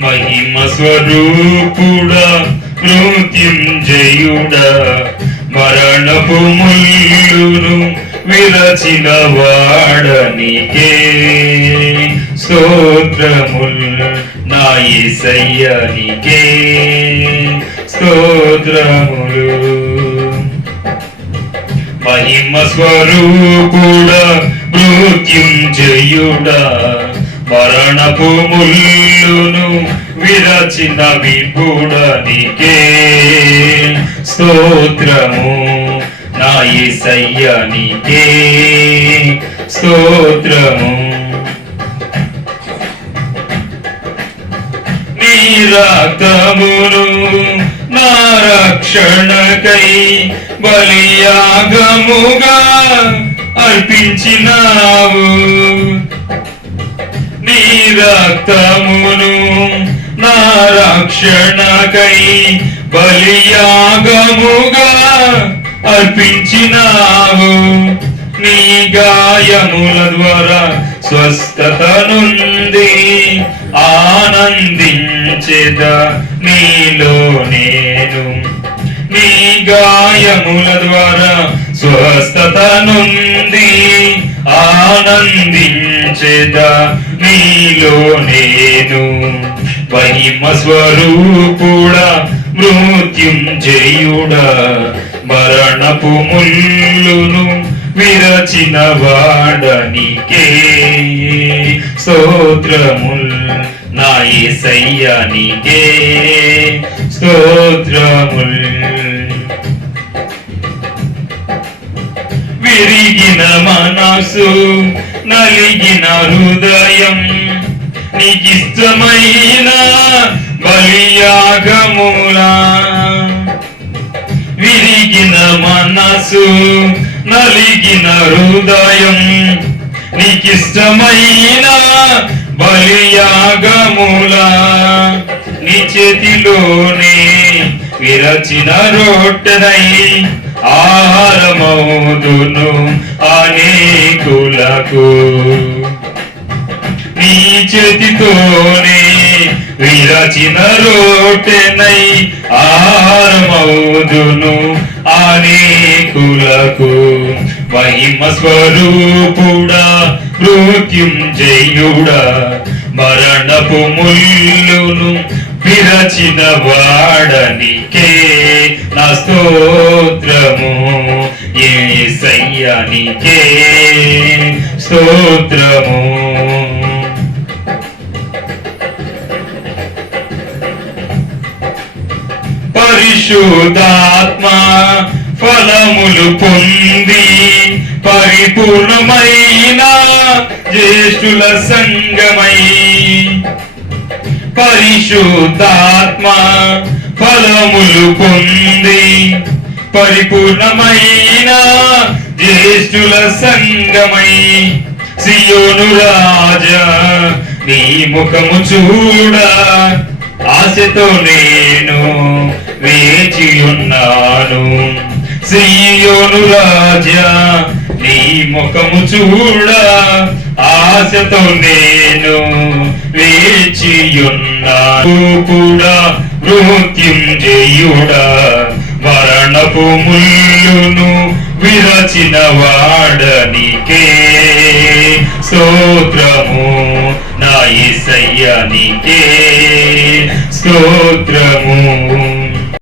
మహిమ స్వరూపుడా మృత్యుంజయుడా మరణపు ముల్లును విరచిన వాడనికే స్తోత్రముల్ నా యేసయ్యనికే స్తోత్రములు. మహిమ స్వరూపుడా మృత్యుంజయుడా మరణపు ముల్లును విరచిన విభుడనికే స్తోత్రము నా యేసయ్యనికే స్తోత్రము. నీ రక్తమును నా రక్షణకై బలియాగముగా అర్పించినావు. నీ రక్తమును నా రక్షణకై బలియాగముగా అర్పించినావు. నీ గాయముల ద్వారా స్వస్థత నుండి ఆనందించేద నీలో నేను. నీ గాయముల ద్వారా స్వస్థత నుండి ఆనందించేద నీలో నేను. మహిమ స్వరూపుడా మృత్యుంజయుడా మరణపు ముల్లును విరచిన వాడనికే స్తోత్రముల్ నా యేసయ్యనికే స్తోత్రముల్. విరిగిన మనసు నలిగిన హృదయం నీకిష్టమైన బలియాగములా. విరిగిన మనసు నలిగిన హృదయం నీకిష్టమైన బలియాగములా. నీ చేతిలోనే విరచిన రొట్టెనై ఆహారమౌదును అనేకులకు. నీ చేతితోనే విరచిన రొట్టెనై ఆహారమౌదును అనేకులకు. మహిమ స్వరూపుడా మృత్యుంజయుడా మరణపు ముల్లును విరచిన వాడనికే నా స్తోత్రము యేసయ్యనికే స్తోత్రము. పరిశుద్ధాత్మ ఫలములు పొంది పరిపూర్ణమైన జ్యేష్ఠుల సంగమై. పరిశుద్ధాత్మ ఫలములు పొంది పరిపూర్ణమైన జ్యేష్ఠుల సంగమై. సియోను రాజా నీ ముఖము చూడ ఆశతో నేను వేచి ఉన్నాను. సియోను రాజా నీ ముఖము చూడ ఆశతో నేను వేచి ఉన్నాను. కూడా మృత్యుంజయుడా మరణపు ముల్లును విరచిన వాడనికే స్తోత్రము నా యేసయ్యనికే స్తోత్రము.